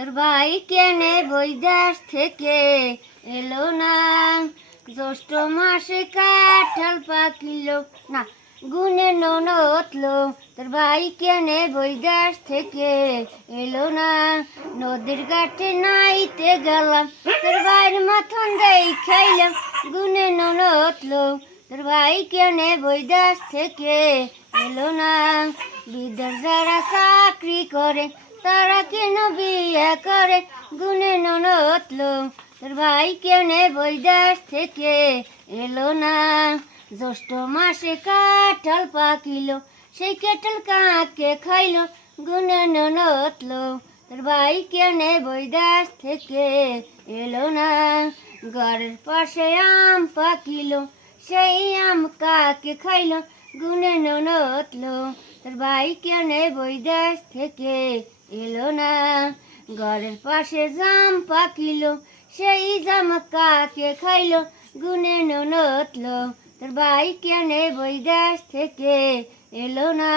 তোর ভাই কেনে বৈদেশ থেকে এলো না। জ্যৈষ্ঠ মাসে কাঁঠাল পাকিল না, গুনে ননতলো। তোর ভাই কেনে বৈদেশ থেকে এলো না। নদীর ঘাটে নাইতে গেলাম, তোর ভাইয়ের মাথন দেই খাইলাম, গুনে ননতলো। তোর ভাই কেনে বৈদেশ থেকে এলো না। বিদেশ যারা চাকরি করে তারা কেন বিয়ে করে, গুনে ননতলো। তোর ভাই কেনে বৈদেশ থেকে এলো না। জ্যৈষ্ঠ মাসে কাঁঠাল পাকিল, সেই কাঁঠাল কাকে খাইলো, গুনে ননতলো। তোর ভাই কেনে বৈদেশ থেকে এলো না। ঘরের পাশে আম পাকিল, সেই আম কাকে খাইলো, গুনে ননতলো। তোর ভাই কেনে বৈদেশ থেকে এলো না। ঘরের পাশে জাম পাকিল, সেই জাম কাকে খাইলো, গুনে ননতলো। তোর ভাই কেনে বৈদেশ থেকে এলো না।